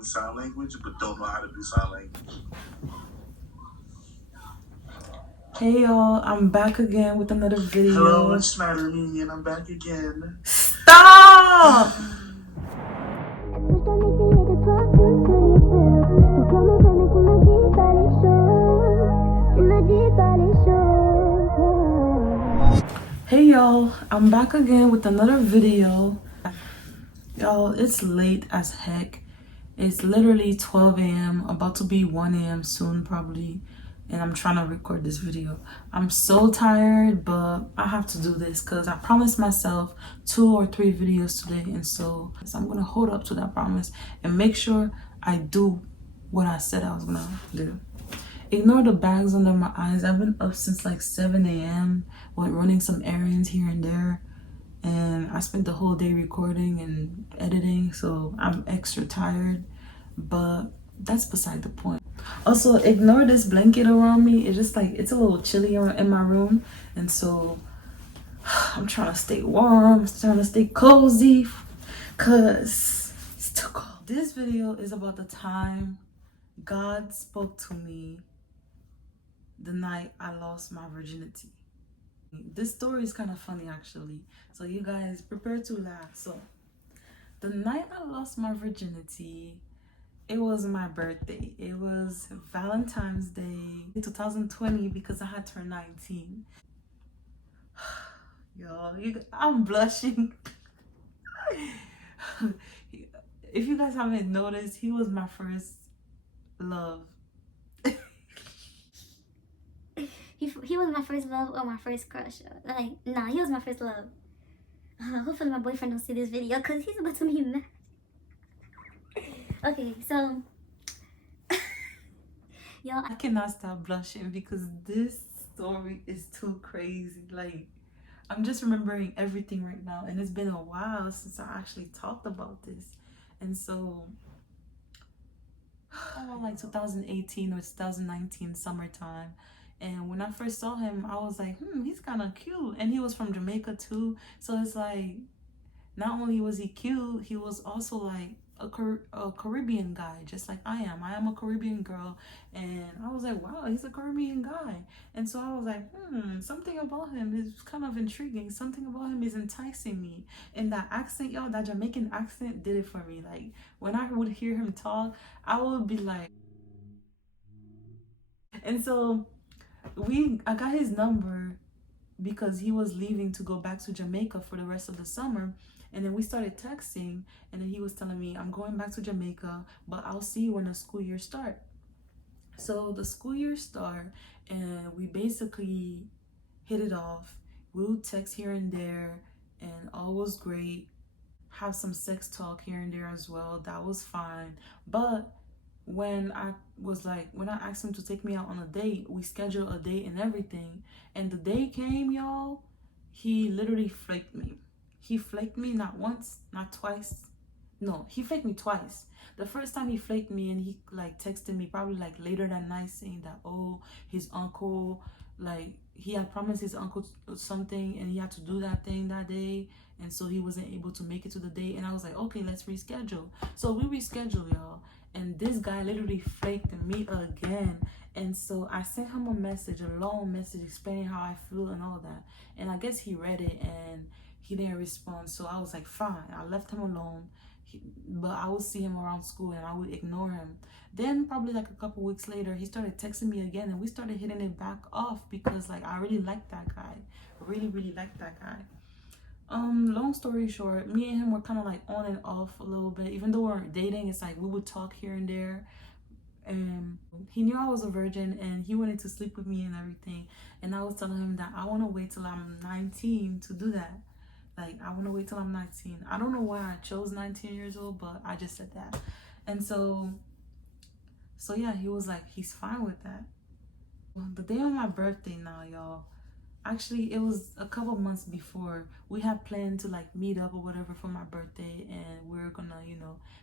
in sign language but don't know how to do sign language. Hey y'all, I'm back again with another video. Hello, it's Smatterme and I'm back again. Stop! Hey y'all, I'm back again with another video. Y'all, it's late as heck. It's literally 12 a.m. about to be 1 a.m. soon probably, and I'm trying to record this video. I'm so tired, but I have to do this because I promised myself 2 or 3 videos today, and so I'm gonna hold up to that promise and make sure I do what I said I was gonna do. Ignore the bags under my eyes. I've been up since like 7 a.m. with running some errands here and there, and I spent the whole day recording and editing, so I'm extra tired, but that's beside the point. Also, ignore this blanket around me. It's just like it's a little chilly in my room, and so I'm trying to stay warm, trying to stay cozy, cause it's too cold. This video is about the time God spoke to me the night I lost my virginity. This story is kind of funny actually, so you guys prepare to laugh. So the night I lost my virginity, it was my birthday. It was Valentine's Day 2020 because I had turned 19. Y'all, I'm blushing. If you guys haven't noticed, he was my first love. He was my first love or my first crush. Like, nah, he was my first love. Hopefully my boyfriend don't see this video because he's about to be mad. Okay, so y'all, I cannot stop blushing because this story is too crazy. Like, I'm just remembering everything right now, and it's been a while since I actually talked about this. And so around like 2018 or 2019 summertime, and when I first saw him, I was like, he's kind of cute, and he was from Jamaica too. So it's like, not only was he cute, he was also like a Caribbean guy, just like I am. I am a Caribbean girl, and I was like, wow, he's a Caribbean guy. And so I was like, something about him is kind of intriguing. Something about him is enticing me. And that accent, y'all, that Jamaican accent did it for me. Like, when I would hear him talk, I would be like, and so I got his number because he was leaving to go back to Jamaica for the rest of the summer. And then we started texting, and then he was telling me, I'm going back to Jamaica, but I'll see you when the school year start. So the school year start, and we basically hit it off. We would text here and there, and all was great. Have some sex talk here and there as well. That was fine. But when I asked him to take me out on a date, we scheduled a date and everything. And the day came, y'all, he literally flaked me. He flaked me not once, not twice. No, he flaked me twice. The first time he flaked me, and he like texted me probably like later that night saying that, oh, his uncle, like he had promised his uncle something and he had to do that thing that day, and so he wasn't able to make it to the date. And I was like, okay, let's reschedule. So we rescheduled, y'all, and this guy literally flaked me again. And so I sent him a message, a long message explaining how I feel and all that, and I guess he read it and he didn't respond. So I was like, fine, I left him alone. But I would see him around school and I would ignore him. Then probably like a couple weeks later, he started texting me again, and we started hitting it back off because like I really liked that guy. Really liked that guy. Long story short, me and him were kind of like on and off a little bit. Even though we're dating, it's like we would talk here and there. And he knew I was a virgin, and he wanted to sleep with me and everything. And I was telling him that I want to wait till I'm 19 to do that. Like, I want to wait till I'm 19. I don't know why I chose 19 years old, but I just said that. And so yeah, he was like, he's fine with that. Well, the day of my birthday now, y'all, actually, it was a couple months before. We had planned to like meet up or whatever for my birthday, and we are gonna,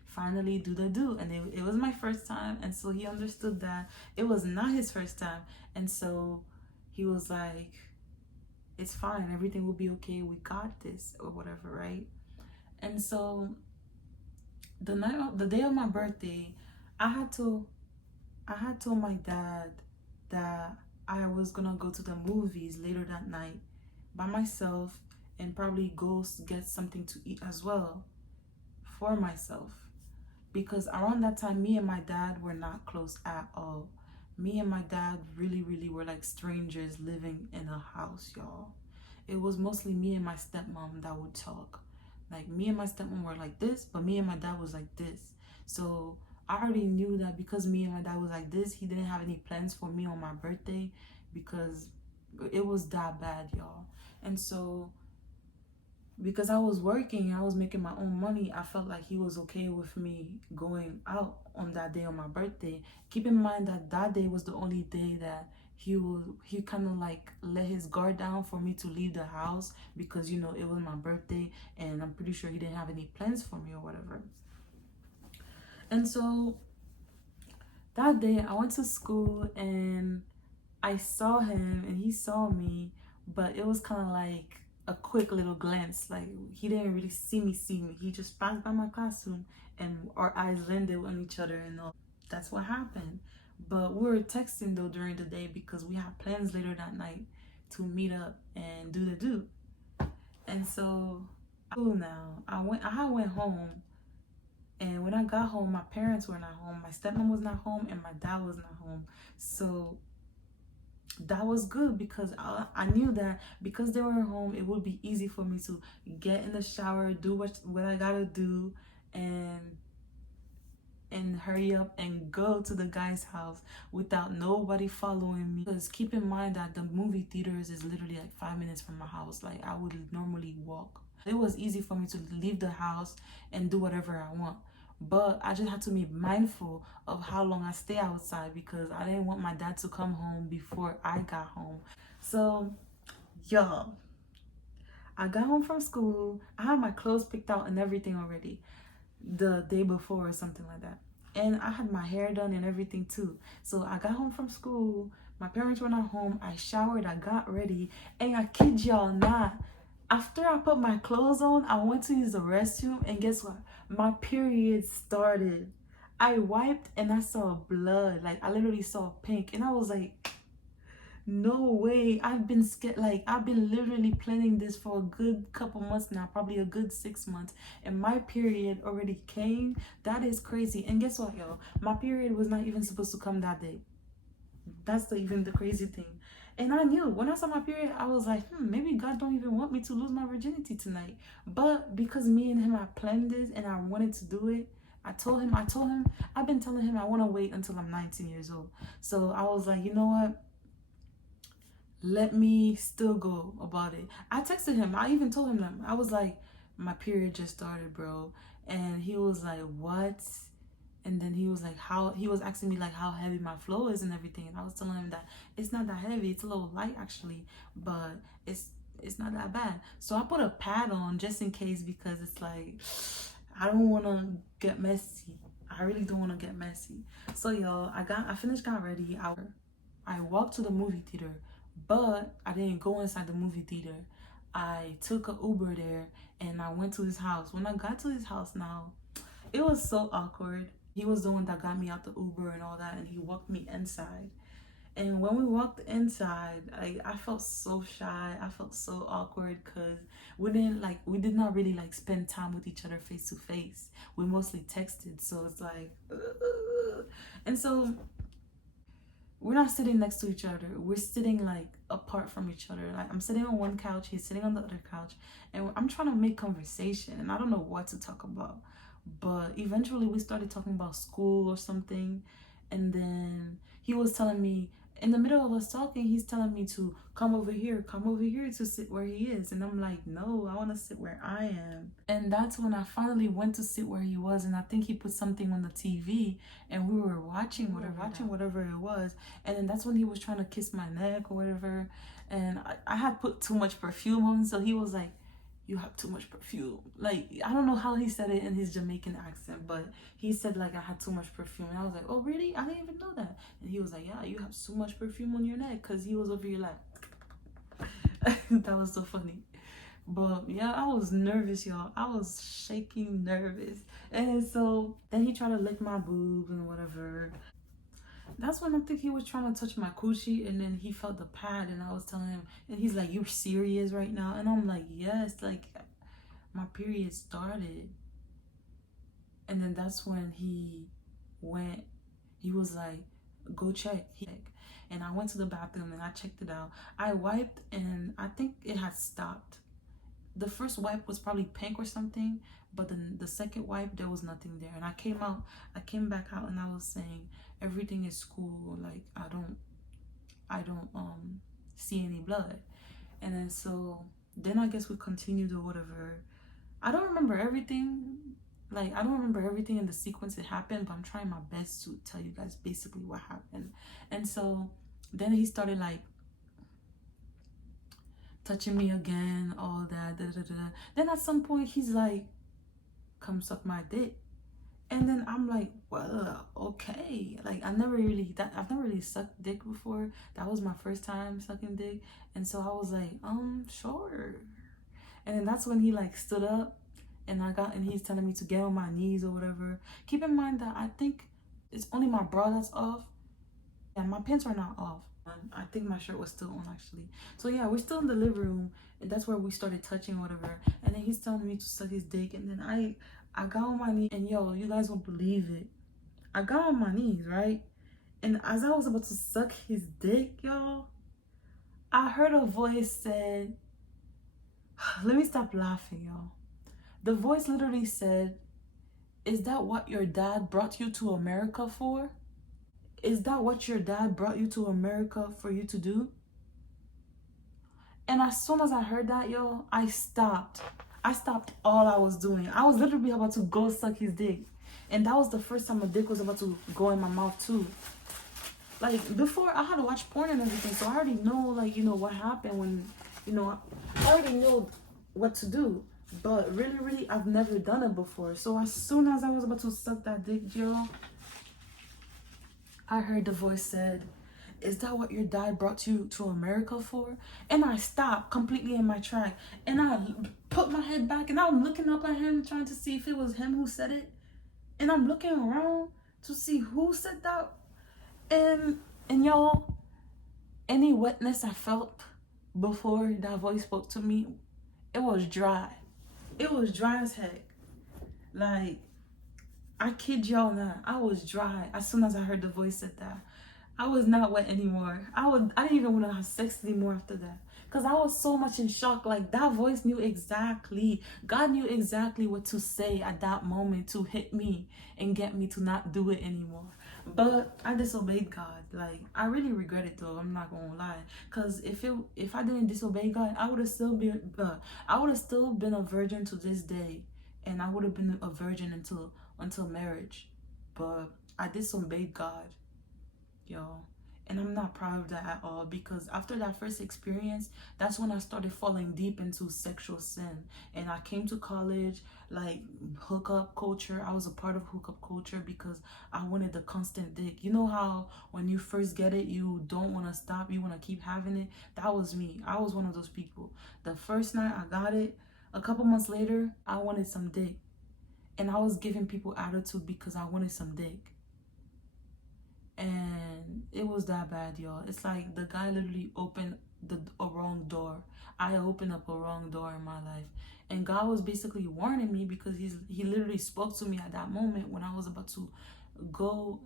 finally do the do. And it was my first time, and so he understood that it was not his first time. And so he was like, it's fine, everything will be okay, we got this or whatever, right? And so the day of my birthday, I had told my dad that I was gonna go to the movies later that night by myself and probably go get something to eat as well for myself. Because around that time, me and my dad were not close at all. Me and my dad really, really were like strangers living in a house, y'all. It was mostly me and my stepmom that would talk. Like me and my stepmom were like this, but me and my dad was like this. So I already knew that because me and my dad was like this, he didn't have any plans for me on my birthday because it was that bad, y'all. And so because I was working, I was making my own money, I felt like he was okay with me going out on that day on my birthday. Keep in mind that that day was the only day that he kind of like let his guard down for me to leave the house because you know it was my birthday and I'm pretty sure he didn't have any plans for me or whatever. And so that day I went to school and I saw him and he saw me, but it was kind of like a quick little glance. Like he didn't really see me. He just passed by my classroom and our eyes landed on each other and all. That's what happened. But we were texting though during the day because we had plans later that night to meet up and do the do. And so now I went home, and when I got home my parents were not home, my stepmom was not home, and my dad was not home. So that was good because I knew that because they were home, it would be easy for me to get in the shower, do what I gotta do, and hurry up and go to the guy's house without nobody following me. Because keep in mind that the movie theaters is literally like 5 minutes from my house. Like I would normally walk. It was easy for me to leave the house and do whatever I want. But I just had to be mindful of how long I stay outside because I didn't want my dad to come home before I got home. So, y'all, I got home from school. I had my clothes picked out and everything already the day before or something like that. And I had my hair done and everything too. So I got home from school. My parents were not home. I showered. I got ready. And I kid y'all not, after I put my clothes on, I went to use the restroom, and guess what? My period started. I wiped and I saw blood. Like I literally saw pink, and I was like, no way. I've been scared. Like I've been literally planning this for a good couple months now, probably a good 6 months, and my period already came. That is crazy. And guess what, y'all? My period was not even supposed to come that day. That's even the crazy thing. And I knew when I saw my period, I was like, maybe God don't even want me to lose my virginity tonight. But because me and him, I planned this and I wanted to do it, I told him, I've been telling him I want to wait until I'm 19 years old. So I was like, you know what? Let me still go about it. I texted him. I even told him that. I was like, my period just started, bro. And he was like, what? And then he was like, he was asking me like how heavy my flow is and everything. And I was telling him that it's not that heavy. It's a little light actually, but it's not that bad. So I put a pad on just in case because it's like, I don't want to get messy. I really don't want to get messy. So y'all, I finished, got ready. I walked to the movie theater, but I didn't go inside the movie theater. I took an Uber there and I went to his house. When I got to his house now, it was so awkward. He was the one that got me out the Uber and all that, and he walked me inside. And when we walked inside, I felt so shy. I felt so awkward because we did not really like spend time with each other face to face. We mostly texted, so it's like, and so we're not sitting next to each other. We're sitting like apart from each other. Like I'm sitting on one couch, he's sitting on the other couch, and I'm trying to make conversation, and I don't know what to talk about. But eventually we started talking about school or something, and then he was telling me, in the middle of us talking, he's telling me to come over here to sit where he is. And I'm like, no, I want to sit where I am. And that's when I finally went to sit where he was. And I think he put something on the TV and we were watching whatever it was. And then that's when he was trying to kiss my neck or whatever. And I had put too much perfume on. So he was like, you have too much perfume. Like, I don't know how he said it in his Jamaican accent, but he said like I had too much perfume. And I was like, oh really? I didn't even know that. And he was like, yeah, you have so much perfume on your neck, because he was over here like that was so funny. But yeah, I was nervous, y'all. I was shaking nervous. And so then he tried to lick my boob and whatever. That's when I think he was trying to touch my coochie, and then he felt the pad, and I was telling him, and he's like, "You're serious right now?" And I'm like, "Yes, like my period started." And then that's when he went, he was like, "Go check." And I went to the bathroom and I checked it out. I wiped and I think it had stopped. The first wipe was probably pink or something, but then the second wipe there was nothing there. And I came back out and I was saying everything is cool. Like I don't see any blood. And then so then I guess we continued or whatever. I don't remember everything. Like I don't remember everything in the sequence it happened, but I'm trying my best to tell you guys basically what happened. And so then he started like touching me again, all that. Da, da, da, da. Then at some point he's like, "Come suck my dick." And then I'm like, "Well, okay." Like I've never really sucked dick before. That was my first time sucking dick. And so I was like, sure. And then that's when he like stood up and he's telling me to get on my knees or whatever. Keep in mind that I think it's only my bra that's off. And my pants are not off. I think my shirt was still on actually. So yeah, we're still in the living room, and that's where we started touching or whatever. And then he's telling me to suck his dick, and then I got on my knee, and yo, you guys won't believe it. I got on my knees, right? And as I was about to suck his dick, y'all, I heard a voice said, let me stop laughing, y'all. The voice literally said, "Is that what your dad brought you to America for? Is that what your dad brought you to America for you to do?" And as soon as I heard that, yo, I stopped. I stopped all I was doing. I was literally about to go suck his dick. And that was the first time a dick was about to go in my mouth too. Like before, I had to watch porn and everything, so I already know, like, what happened when, I already know what to do. But really, I've never done it before. So as soon as I was about to suck that dick, yo, I heard the voice said, "Is that what your dad brought you to America for?" And I stopped completely in my track. And I put my head back and I'm looking up at him trying to see if it was him who said it. And I'm looking around to see who said that. And y'all, any wetness I felt before that voice spoke to me, it was dry. It was dry as heck. Like, I kid y'all not, I was dry as soon as I heard the voice said that. I was not wet anymore. I didn't even want to have sex anymore after that. Because I was so much in shock. Like, that voice knew exactly. God knew exactly what to say at that moment to hit me and get me to not do it anymore. But I disobeyed God. Like, I really regret it though. I'm not gonna lie. Because if I didn't disobey God, I would have still been a virgin to this day. And I would have been a virgin until marriage. But I disobeyed God, yo, and I'm not proud of that at all, because after that first experience, that's when I started falling deep into sexual sin. And I came to college, like, hookup culture. I was a part of hookup culture because I wanted the constant dick. You know how when you first get it, you don't want to stop, you want to keep having it? That was me. I was one of those people. The first night I got it, a couple months later, I wanted some dick. And I was giving people attitude because I wanted some dick. And it was that bad, y'all. It's like the guy literally opened a wrong door. I opened up a wrong door in my life. And God was basically warning me because he literally spoke to me at that moment when I was about to go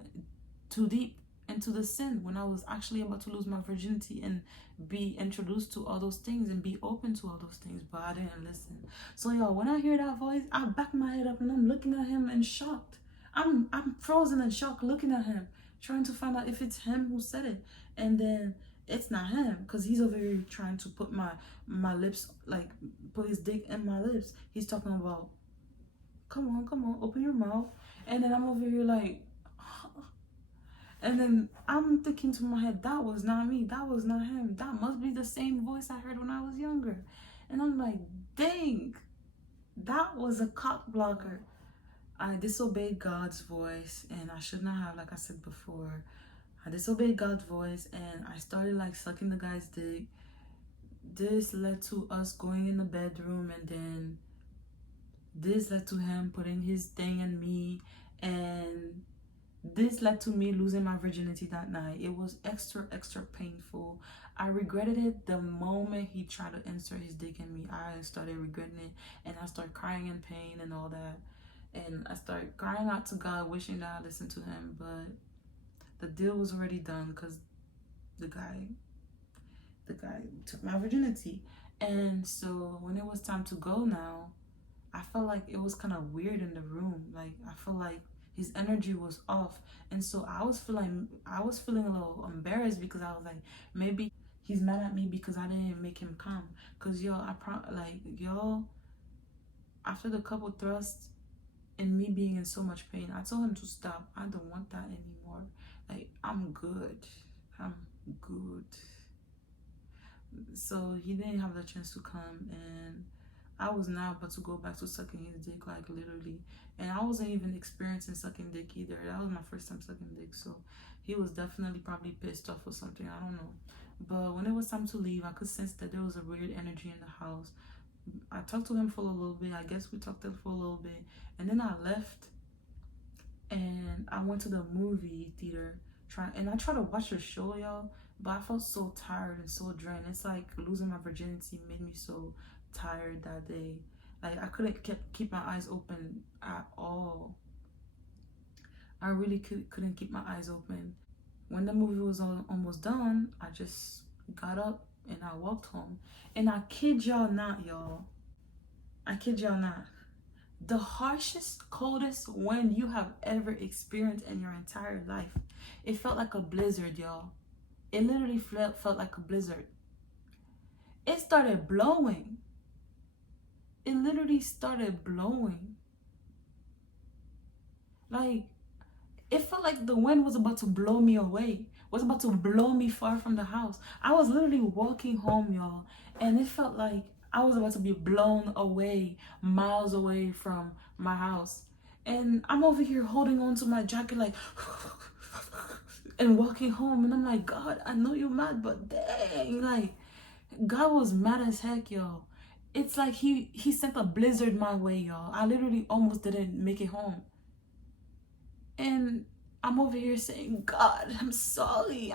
too deep into the sin, when I was actually about to lose my virginity and be introduced to all those things and be open to all those things. But I didn't listen. So y'all, when I hear that voice, I back my head up and I'm looking at him and shocked. I'm frozen in shock looking at him, trying to find out if it's him who said it. And then it's not him, because he's over here trying to put my lips, like put his dick in my lips. He's talking about, come on, open your mouth. And then I'm over here like, and then I'm thinking to my head, that was not me, that was not him, that must be the same voice I heard when I was younger. And I'm like, dang, that was a cock blocker. I disobeyed God's voice, and I should not have, like I said before. I disobeyed God's voice, and I started like sucking the guy's dick. this led to us going in the bedroom, and then this led to him putting his thing in me, and this led to me losing my virginity that night. It was extra painful. I regretted it the moment he tried to insert his dick in me. I started regretting it, and I started crying in pain and all that. And I started crying out to God, wishing that I listened to him. But the deal was already done because the guy took my virginity. And so when it was time to go now, I felt like it was kind of weird in the room. Like I felt like his energy was off, and so I was feeling a little embarrassed because I was like, maybe he's mad at me because I didn't make him come. Cause y'all, after the couple thrusts and me being in so much pain, I told him to stop. I don't want that anymore. Like I'm good. So he didn't have the chance to come, and I was not about to go back to sucking his dick, like literally. And I wasn't even experiencing sucking dick either. That was my first time sucking dick, so he was definitely probably pissed off or something. I don't know. But when it was time to leave, I could sense that there was a weird energy in the house. I talked to him for a little bit. I guess we talked for a little bit, and then I left, and I went to the movie theater. I tried to watch a show, y'all, but I felt so tired and so drained. It's like losing my virginity made me so tired that day. Like I couldn't keep my eyes open at all. I really couldn't keep my eyes open. When the movie was almost done, I just got up and I walked home. And I kid y'all not, y'all. I kid y'all not. The harshest, coldest wind you have ever experienced in your entire life. It felt like a blizzard, y'all. It literally felt like a blizzard. It started blowing. It literally started blowing. Like, it felt like the wind was about to blow me away. Was about to blow me far from the house. I was literally walking home, y'all, and it felt like I was about to be blown away, miles away from my house. And I'm over here holding on to my jacket like and walking home, and I'm like, God, I know you're mad, but dang, like God was mad as heck, y'all. It's like he sent a blizzard my way, y'all. I literally almost didn't make it home. And I'm over here saying, God, I'm sorry.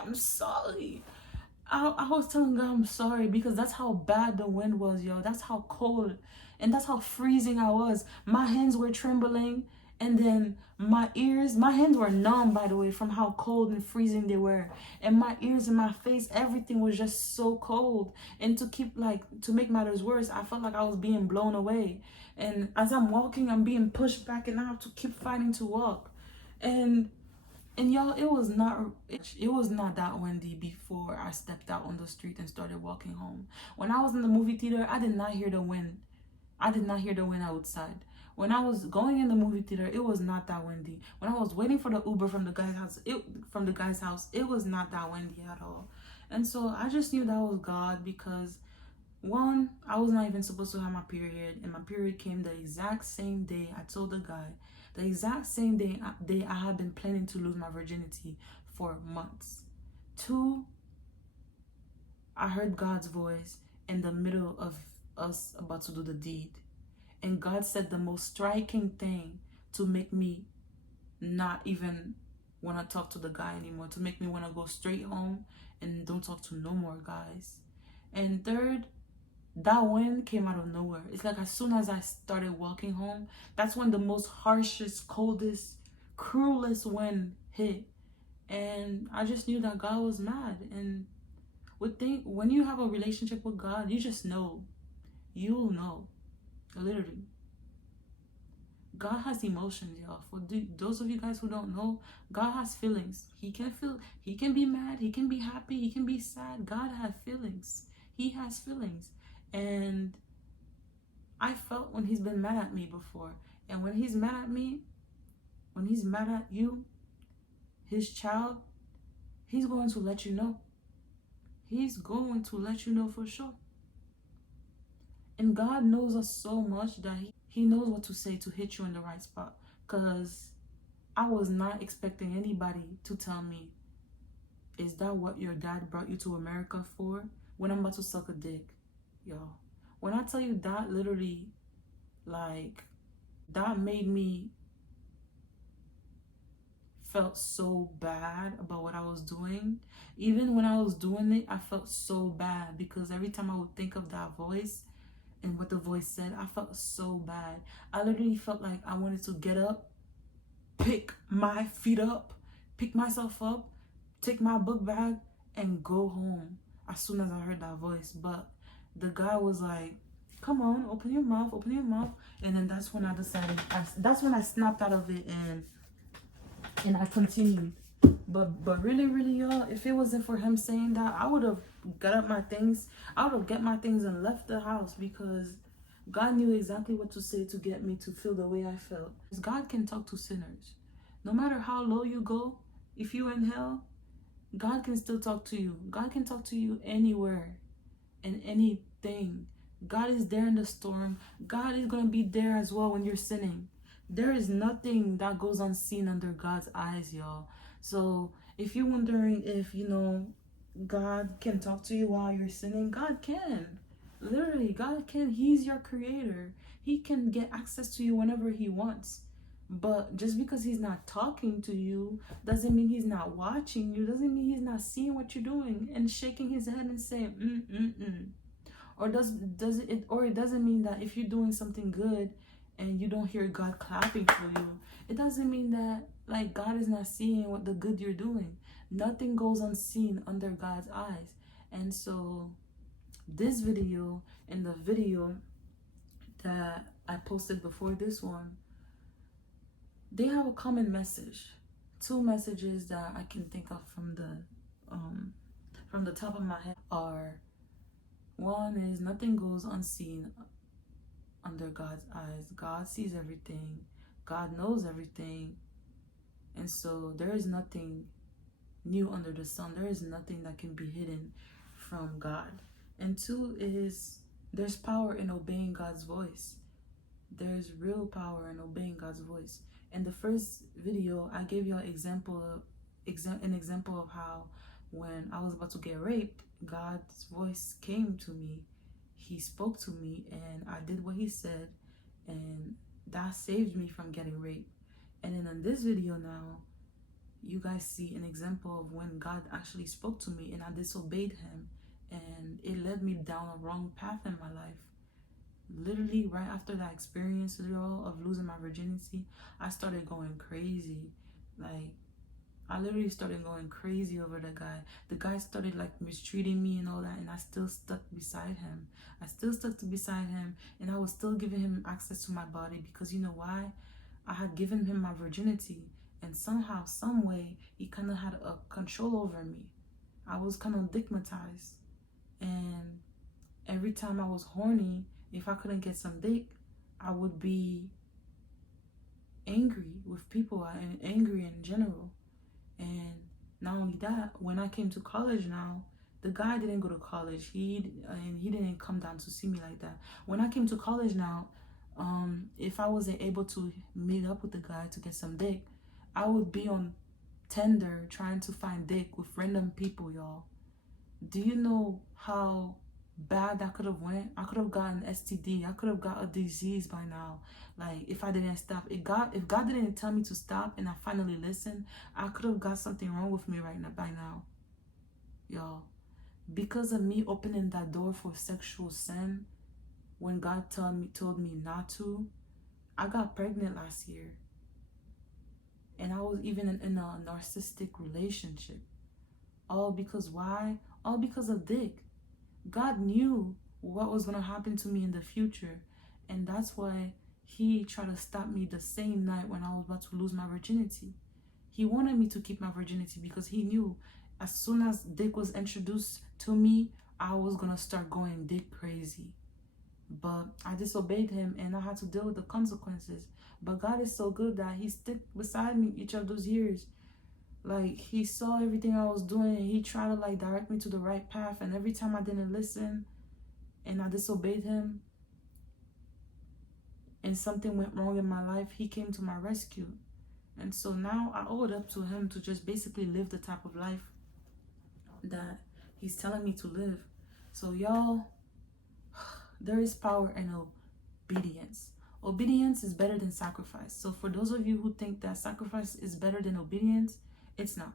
I was telling God I'm sorry because that's how bad the wind was, yo. That's how cold and that's how freezing I was. My hands were trembling, and then my hands were numb, by the way, from how cold and freezing they were. And my ears and my face, everything was just so cold. And to make matters worse, I felt like I was being blown away. And as I'm walking, I'm being pushed back, and I have to keep fighting to walk. And y'all, it was not that windy before I stepped out on the street and started walking home. When I was in the movie theater, I did not hear the wind. I did not hear the wind outside. When I was going in the movie theater, it was not that windy. When I was waiting for the Uber from the guy's house, it was not that windy at all. And so I just knew that was God because one, I was not even supposed to have my period, and my period came the exact same day I told the guy. The exact same day I had been planning to lose my virginity for months. Two, I heard God's voice in the middle of us about to do the deed. And God said the most striking thing to make me not even want to talk to the guy anymore, to make me want to go straight home and don't talk to no more guys. And third, that wind came out of nowhere. It's like as soon as I started walking home, that's when the most harshest, coldest, cruelest wind hit. And I just knew that God was mad. And when you have a relationship with God, you just know. You'll know. Literally. God has emotions, y'all. For those of you guys who don't know, God has feelings. He can be mad, he can be happy, he can be sad. God has feelings. He has feelings. And I felt when he's been mad at me before. And when he's mad at me, when he's mad at you, his child, he's going to let you know. He's going to let you know for sure. And God knows us so much that he knows what to say to hit you in the right spot. Because I was not expecting anybody to tell me, is that what your dad brought you to America for? When I'm about to suck a dick. y'all. When I tell you that, literally, like, that made me felt so bad about what I was doing. Even when I was doing it, I felt so bad because every time I would think of that voice and what the voice said, I felt so bad. I literally felt like I wanted to get up, pick my feet up, pick myself up, take my book bag, and go home as soon as I heard that voice. But the guy was like, come on, open your mouth, open your mouth. And then that's when I decided, that's when I snapped out of it and I continued. But really, y'all, if it wasn't for him saying that, I would have got up my things. I would have got my things and left the house because God knew exactly what to say to get me to feel the way I felt. Because God can talk to sinners. No matter how low you go, if you're in hell, God can still talk to you. God can talk to you anywhere and anything. God is there in the storm. God is going to be there as well when you're sinning. There is nothing that goes unseen under God's eyes, y'all. So if you're wondering if, God can talk to you while you're sinning, God can. Literally, God can. He's your creator. He can get access to you whenever he wants. But just because he's not talking to you doesn't mean he's not watching you, doesn't mean he's not seeing what you're doing and shaking his head and saying, Or it doesn't mean that if you're doing something good and you don't hear God clapping for you, it doesn't mean that like God is not seeing what the good you're doing. Nothing goes unseen under God's eyes. And so this video and the video that I posted before this one, they have a common message. Two messages that I can think of from the top of my head are, one is nothing goes unseen under God's eyes. God sees everything. God knows everything. And so there is nothing new under the sun. There is nothing that can be hidden from God. And two is there's power in obeying God's voice. There's real power in obeying God's voice. In the first video, I gave you an example of how when I was about to get raped, God's voice came to me. He spoke to me and I did what he said, and that saved me from getting raped. And then in this video now, you guys see an example of when God actually spoke to me and I disobeyed him, and it led me down a wrong path in my life. Literally right after that experience, of losing my virginity, I started going crazy. Like, I literally started going crazy over the guy. The guy started like mistreating me and all that, and I still stuck beside him. And I was still giving him access to my body because you know why? I had given him my virginity, and somehow, some way, he kind of had a control over me. I was kind of stigmatized, and every time I was horny, if I couldn't get some dick, I would be angry with people and angry in general. And not only that, when I came to college now, the guy didn't go to college. He didn't come down to see me like that. When I came to college now, if I wasn't able to meet up with the guy to get some dick, I would be on Tinder trying to find dick with random people, y'all. Do you know how bad that could have went? I could have gotten STD. I could have got a disease by now. Like, if I didn't stop. If God didn't tell me to stop and I finally listened, I could have got something wrong with me right now by now. Y'all. Because of me opening that door for sexual sin, when God told me not to, I got pregnant last year. And I was even in a narcissistic relationship. All because why? All because of dick. God knew what was going to happen to me in the future. And that's why he tried to stop me the same night when I was about to lose my virginity. He wanted me to keep my virginity because he knew as soon as dick was introduced to me, I was going to start going dick crazy. But I disobeyed him and I had to deal with the consequences. But God is so good that he stuck beside me each of those years. Like, he saw everything I was doing and he tried to like direct me to the right path. And every time I didn't listen and I disobeyed him and something went wrong in my life, he came to my rescue. And so now I owe it up to him to just basically live the type of life that he's telling me to live. So y'all, there is power in obedience. Obedience is better than sacrifice. So for those of you who think that sacrifice is better than obedience, it's not.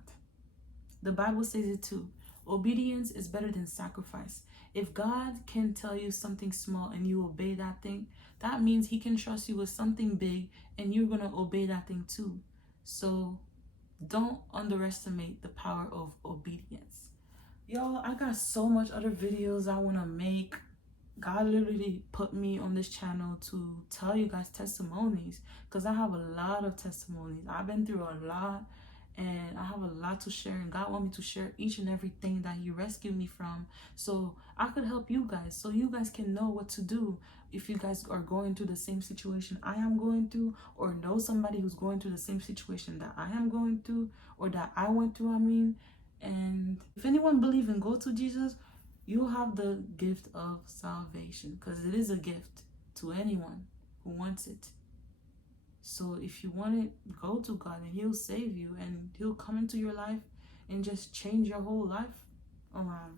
The Bible says it too. Obedience is better than sacrifice. If God can tell you something small and you obey that thing, that means he can trust you with something big and you're going to obey that thing too. So don't underestimate the power of obedience. Y'all, I got so much other videos I want to make. God literally put me on this channel to tell you guys testimonies, because I have a lot of testimonies. I've been through a lot and I have a lot to share, and God wants me to share each and everything that he rescued me from, so I could help you guys, so you guys can know what to do if you guys are going through the same situation I am going through, or know somebody who's going through the same situation that I am going through, or that I went through, And if anyone believe and go to Jesus, you have the gift of salvation, because it is a gift to anyone who wants it. So if you want it, go to God and he'll save you, and he'll come into your life and just change your whole life around.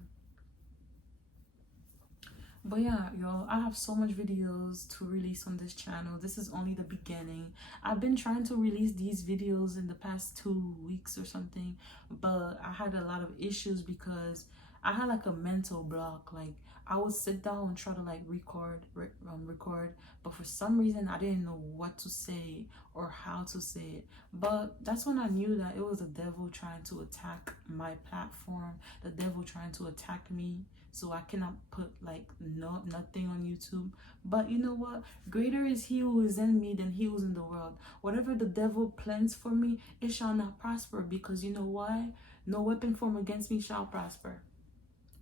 But yeah, y'all, I have so much videos to release on this channel. This is only the beginning. I've been trying to release these videos in the past 2 weeks or something, but I had a lot of issues because I had like a mental block. Like I would sit down and try to like record, but for some reason I didn't know what to say or how to say it. But that's when I knew that it was the devil trying to attack my platform, the devil trying to attack me, so I cannot put like nothing on YouTube. But you know what? Greater is he who is in me than he who's in the world. Whatever the devil plans for me, it shall not prosper, because you know why? No weapon formed against me shall prosper.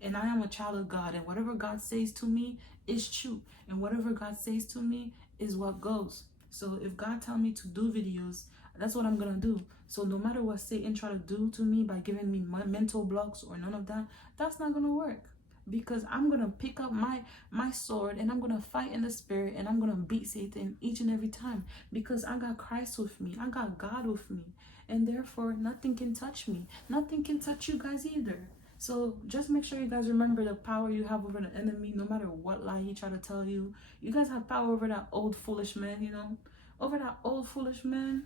And I am a child of God, and whatever God says to me is true, and whatever God says to me is what goes. So if God tell me to do videos, that's what I'm gonna do. So no matter what Satan try to do to me by giving me my mental blocks or none of that, that's not gonna work, because I'm gonna pick up my sword and I'm gonna fight in the spirit, and I'm gonna beat Satan each and every time, because I got Christ with me, I got God with me, and therefore nothing can touch me. Nothing can touch you guys either. So just make sure you guys remember the power you have over the enemy. No matter what lie he try to tell you, you guys have power over that old foolish man, over that old foolish man.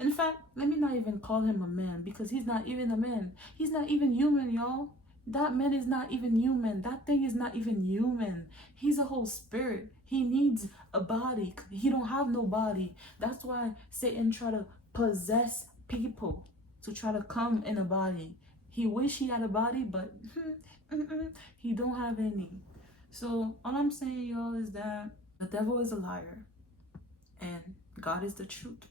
In fact, let me not even call him a man, because he's not even a man. He's not even human, y'all. That man is not even human. That thing is not even human. He's a whole spirit. He needs a body. He don't have no body. That's why Satan try to possess people to try to come in a body. He wish he had a body, but he don't have any. So all I'm saying, y'all, is that the devil is a liar and God is the truth.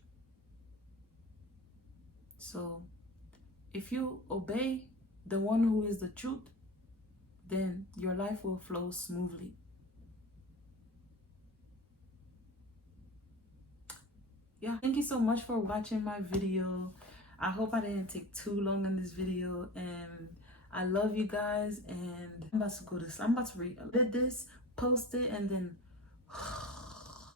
So if you obey the one who is the truth, then your life will flow smoothly. Yeah, thank you so much for watching my video. I hope I didn't take too long on this video, and I love you guys, and I'm about to read this, post it, and then